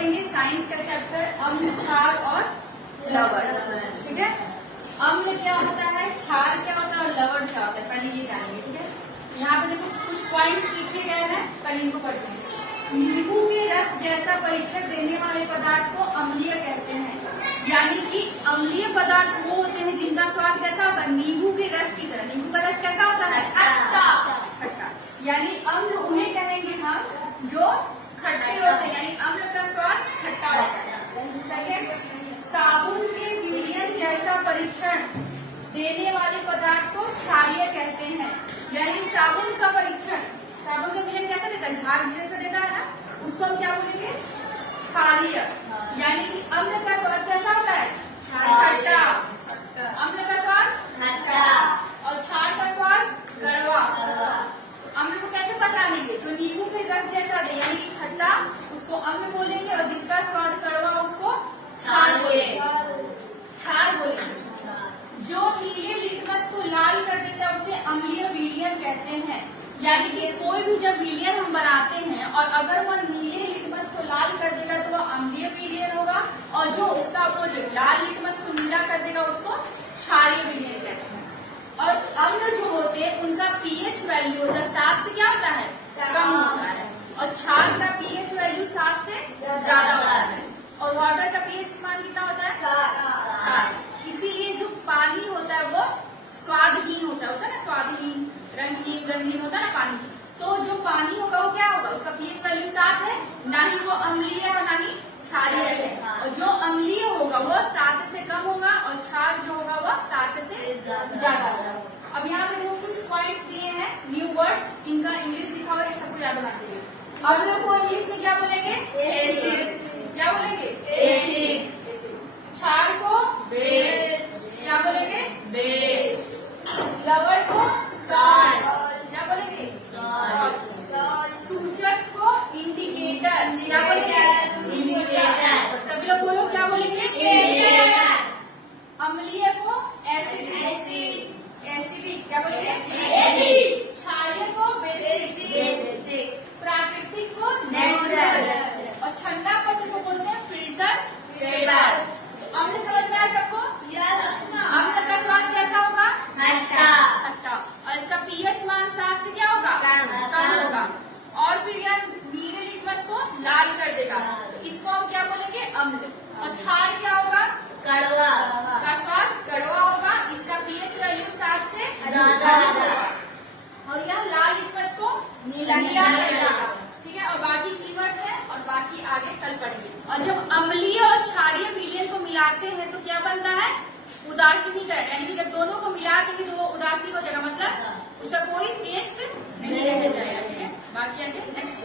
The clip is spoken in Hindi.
पढ़ेंगे साइंस का चैप्टर अम्ल, क्षार और लवण। ठीक है, अम्ल क्या होता है, क्षार क्या होता है और लवण क्या होता है, पहले ये जानेंगे। ठीक है, यहाँ पे देखो कुछ पॉइंट्स लिखे गए हैं, पहले इनको पढ़ते हैं। नींबू के रस जैसा परीक्षण देने वाले पदार्थ को अम्लीय कहते हैं। यानी कि अम्लीय पदार्थ वो होते हैं जिनका स्वाद कैसा होता है, नींबू के रस की तरह। नींबू का रस कैसा होता है, खट्टा खट्टा। यानी अम्ल उन्हें कहेंगे हम जो खट्टे होते हैं, यानी अम्ल का स्वाद खट्टा होता है। सेकेंड, साबुन के विलयन जैसा परीक्षण देने वाले पदार्थ को क्षारीय कहते हैं। यानी साबुन का परीक्षण, साबुन का विलयन कैसा देता है, झाग जैसा देता है ना, उसको हम क्या बोलेंगे, क्षारीय। यानी कि अम्ल का स्वाद कैसा होता है, खट्टा। अम्ल का स्वाद खट्टा और क्षार का स्वाद कड़वा। अम्ल को कैसे पहचानेंगे, जो नींबू के रस जैसा दे यानी कि खट्टा, उसको अम्ल बोलेंगे, और जिसका स्वाद कड़वा उसको क्षार बोलेंगे। क्षार बोलेंगे। जो नीले लिटमस को लाल कर देता है उसे अम्लीय विलयन कहते हैं। यानी कि कोई भी जब विलयन हम बनाते हैं और अगर वह नीले लिटमस को लाल कर देगा तो वह अम्लीय विलयन होगा, और जो उसका अपोजिट लाल लिटमस को नीला कर देगा उसको क्षारीय विलयन कहते हैं। और अम्ल जो होते हैं उनका पीएच वैल्यू होता है 7 से क्या होता है, कम होता है, और क्षार का पीएच वैल्यू 7 से ज्यादा होता है, और वाटर का पीएच मान कितना होता है, 7। इसीलिए जो पानी होता है वो स्वादहीन होता है ना, स्वादहीन, रंगहीन, गंधहीन होता है ना पानी। तो जो पानी होगा वो क्या होगा, उसका पीएच वैल्यू 7 है, ना ही वो अम्लीय है और ना ही क्षारीय है। और जो अम्लीय होगा वो 7 से कम होगा, और क्षार जो होगा वो 7 से ज्यादा होगा। अब यहाँ पे देखो कुछ पॉइंट्स दिए हैं, न्यू वर्ड्स, इनका इंग्लिश लिखा हुआ है, सबको याद होना चाहिए। अब लोग को इंग्लिश में क्या बोलेंगे, एसिड। क्या बोलेंगे, एसिड। क्षार को बेस। क्या बोलेंगे, बेस। लवण को सॉल्ट। क्या बोलेंगे, सॉल्ट। सूचक को इंडिकेटर। क्या बोलेंगे, इंडिकेटर। सभी लोग बोलो, क्या बोलेंगे, इंडिकेटर। अम्लीय को एसिड। एसिडिक। क्या बोलेंगे, एसिड। क्षारीय को बेसिक। प्राकृतिक को नेचुरल, और ठंडा पदार्थ को बोलते हैं फिल्टर पेपर। अम्ल समझ में आया सबको, अम्ल का स्वाद कैसा होगा, खट्टा, और इसका पीएच मान 7 से क्या होगा, कम होगा, और फिर यह नीले लिटमस को लाल कर देगा, इसको हम क्या बोलेंगे, अम्ल। और क्षार क्या होगा, कड़वा, का स्वाद कड़वा होगा, इसका पीएच वैल्यू 7 से ज्यादा होगा, और यह लाल लिटमस को नीला कर देगा। ठीक है, और बाकी कीवर्ड्स है और बाकी आगे कल पढ़ेंगे। और जब अम्लीय और क्षारीय विलयन को मिलाते हैं तो क्या बनता है, उदासीनीकरण। यानी कि जब दोनों को मिला देंगे तो वो उदासीन हो जाएगा, मतलब उसका कोई टेस्ट नहीं रह जाएगा। ठीक है, बाकी आगे नेक्स्ट